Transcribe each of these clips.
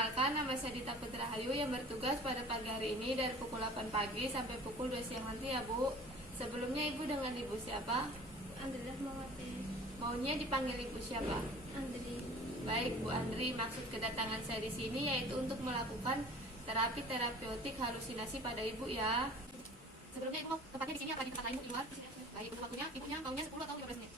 Perkenalkan, nama saya Dita Putrahayu yang bertugas pada pagi hari ini dari pukul 8 pagi sampai pukul 2 siang nanti ya Bu. Sebelumnya Ibu dengan Ibu siapa? Andri Rahmawati. Maunya dipanggil Ibu siapa? Andri. Baik Bu Andri, maksud kedatangan saya di sini yaitu untuk melakukan terapi terapeutik halusinasi pada Ibu ya. Sebelumnya Ibu tempatnya di sini apa di tempat lain di luar? Baik, untuk waktunya Ibunya maunya 10 atau 15 menit?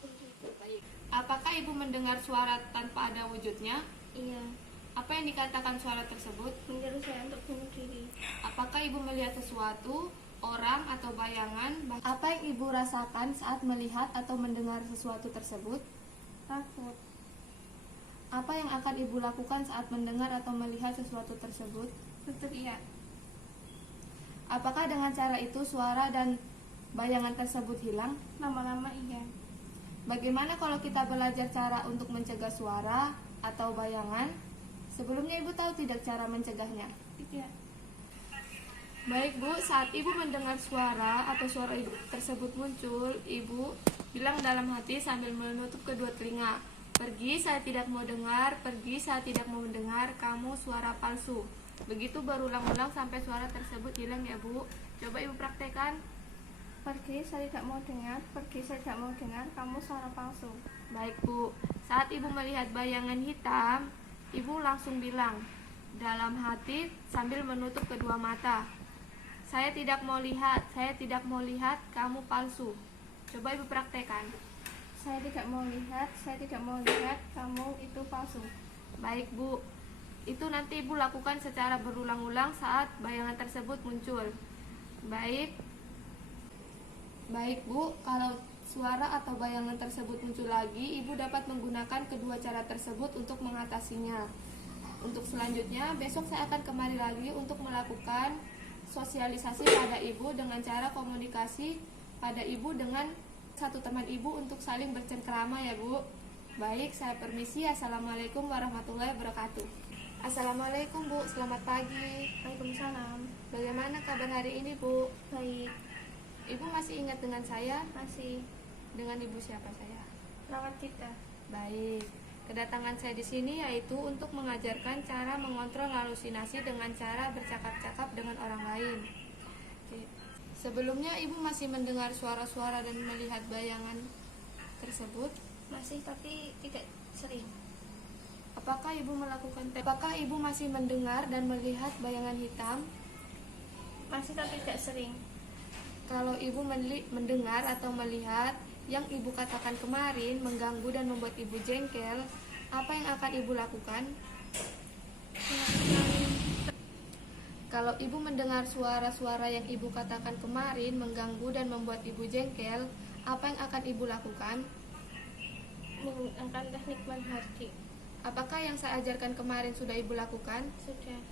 Baik. Apakah Ibu mendengar suara tanpa ada wujudnya? Iya. Apa yang dikatakan suara tersebut? Menyuruh saya untuk bunuh diri. Apakah Ibu melihat sesuatu, orang, atau bayangan? Apa yang Ibu rasakan saat melihat atau mendengar sesuatu tersebut? Takut. Apa yang akan Ibu lakukan saat mendengar atau melihat sesuatu tersebut? Berteriak. Apakah dengan cara itu suara dan bayangan tersebut hilang? Lama-lama iya. Bagaimana kalau kita belajar cara untuk mencegah suara atau bayangan? Sebelumnya Ibu tahu tidak cara mencegahnya? Tidak. Baik Bu, saat Ibu mendengar suara atau suara Ibu tersebut muncul, Ibu bilang dalam hati sambil menutup kedua telinga, "Pergi, saya tidak mau dengar, pergi, saya tidak mau mendengar, kamu suara palsu." Begitu berulang-ulang sampai suara tersebut hilang ya Bu. Coba Ibu praktekkan. Pergi, saya tidak mau dengar. Pergi, saya tidak mau dengar. Kamu suara palsu. Baik Bu, saat Ibu melihat bayangan hitam, Ibu langsung bilang dalam hati sambil menutup kedua mata, "Saya tidak mau lihat, saya tidak mau lihat, kamu palsu." Coba Ibu praktekkan. Saya tidak mau lihat. Saya tidak mau lihat. Kamu itu palsu. Baik Bu, itu nanti Ibu lakukan secara berulang-ulang saat bayangan tersebut muncul. Baik Bu, kalau suara atau bayangan tersebut muncul lagi, Ibu dapat menggunakan kedua cara tersebut untuk mengatasinya. Untuk selanjutnya, besok saya akan kembali lagi untuk melakukan sosialisasi pada Ibu dengan cara komunikasi pada Ibu dengan satu teman Ibu untuk saling bercengkerama ya Bu. Baik, saya permisi. Assalamualaikum warahmatullahi wabarakatuh. Assalamualaikum Bu, selamat pagi. Waalaikumsalam. Bagaimana kabar hari ini Bu? Baik. Ibu masih ingat dengan saya? Masih. Dengan Ibu siapa saya? Rawat kita. Baik. Kedatangan saya di sini yaitu untuk mengajarkan cara mengontrol halusinasi dengan cara bercakap-cakap dengan orang lain. Oke. Sebelumnya Ibu masih mendengar suara-suara dan melihat bayangan tersebut? Masih, tapi tidak sering. Apakah Ibu masih mendengar dan melihat bayangan hitam? Masih, tapi tidak sering. Kalau Ibu mendengar atau melihat yang Ibu katakan kemarin mengganggu dan membuat Ibu jengkel, apa yang akan Ibu lakukan? Kalau Ibu mendengar suara-suara yang Ibu katakan kemarin mengganggu dan membuat Ibu jengkel, apa yang akan Ibu lakukan? Menggunakan teknik mengharding. Apakah yang saya ajarkan kemarin sudah Ibu lakukan? Sudah.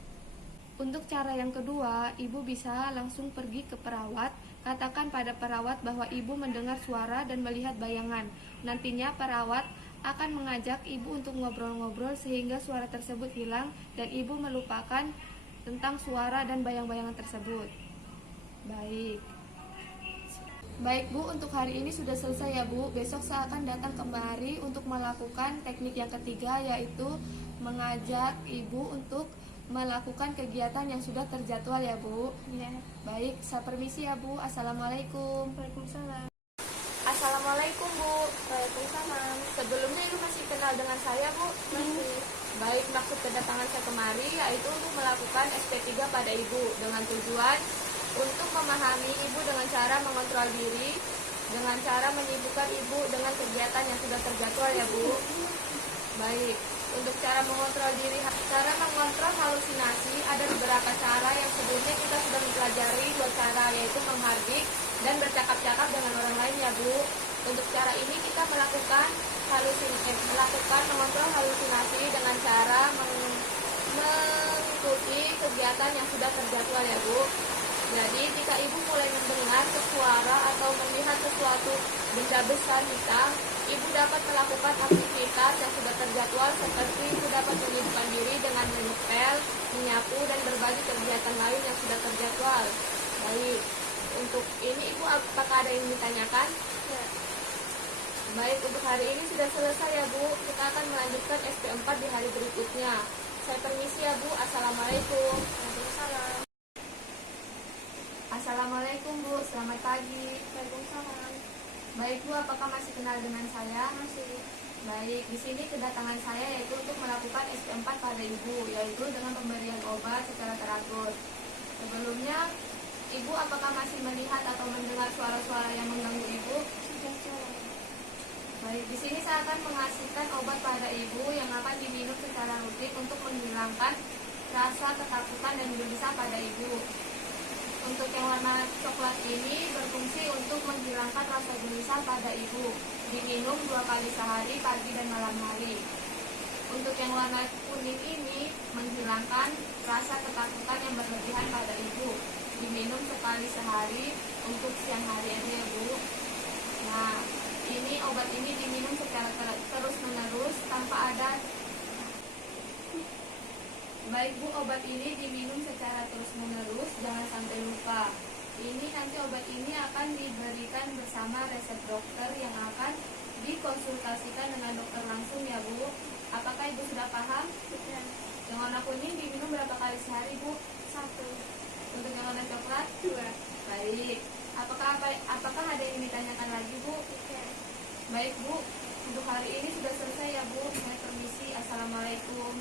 Untuk cara yang kedua, Ibu bisa langsung pergi ke perawat. Katakan pada perawat bahwa Ibu mendengar suara dan melihat bayangan. Nantinya perawat akan mengajak Ibu untuk ngobrol-ngobrol sehingga suara tersebut hilang dan Ibu melupakan tentang suara dan bayang-bayangan tersebut. Baik Bu, untuk hari ini sudah selesai ya Bu. Besok saya akan datang kembali untuk melakukan teknik yang ketiga, yaitu mengajak Ibu untuk melakukan kegiatan yang sudah terjadwal ya Bu. Iya. Baik, saya permisi ya Bu. Assalamualaikum. Waalaikumsalam. Assalamualaikum Bu. Waalaikumsalam. Sebelumnya Ibu masih kenal dengan saya Bu? Masih. Baik, maksud kedatangan saya kemari yaitu untuk melakukan SP3 pada Ibu dengan tujuan untuk memahami Ibu dengan cara mengontrol diri, dengan cara menyibukkan Ibu dengan kegiatan yang sudah terjadwal ya Bu. Baik, untuk cara mengontrol diri, cara mengontrol halusinasi ada beberapa cara yang sebelumnya kita sudah mempelajari dua cara, yaitu menghardik dan bercakap-cakap dengan orang lain ya Bu. Untuk cara ini kita melakukan mengontrol halusinasi dengan cara mengikuti kegiatan yang sudah terjadwal ya Bu. Jadi jika Ibu mulai mendengar suara atau melihat sesuatu benda besar hitam, Ibu dapat melakukan aktivitas yang sudah terjadwal seperti Ibu dapat menyibukkan diri dengan mengepel, menyapu, dan berbagai kegiatan lain yang sudah terjadwal. Baik, untuk ini Ibu apakah ada yang ditanyakan? Ya. Baik, untuk hari ini sudah selesai ya Bu. Kita akan melanjutkan SP4 di hari berikutnya. Saya permisi ya Bu. Assalamualaikum. Waalaikumsalam. Assalamualaikum Bu, selamat pagi. Waalaikumsalam. Baik Bu, apakah masih kenal dengan saya? Masih. Baik, di sini kedatangan saya yaitu untuk melakukan SP4 pada Ibu, yaitu dengan pemberian obat secara teratur. Sebelumnya, Ibu apakah masih melihat atau mendengar suara-suara yang mengganggu Ibu? Sudah jalan. Baik, di sini saya akan mengasihkan obat pada Ibu yang akan diminum secara rutin untuk menghilangkan rasa ketakutan dan gelisah pada Ibu. Untuk yang warna coklat ini berfungsi untuk menghilangkan rasa gelisah pada Ibu. Diminum 2 kali sehari, pagi dan malam hari. Untuk yang warna kuning ini menghilangkan rasa ketakutan yang berlebihan pada Ibu. Diminum sekali sehari untuk siang hari aja ya Bu. Nah, ini obat ini diminum secara terus-menerus tanpa ada. Baik Bu, obat ini diminum secara terus-menerus, jangan sampai lupa. Ini nanti obat ini akan diberikan bersama resep dokter yang akan dikonsultasikan dengan dokter langsung ya Bu. Apakah Ibu sudah paham? Sudah. Yang warna kuning diminum berapa kali sehari Bu? 1. Untuk yang warna coklat? 2. Baik. Apakah ada yang ditanyakan lagi Bu? Tidak. Baik Bu, untuk hari ini sudah selesai ya Bu. Saya permisi. Assalamualaikum.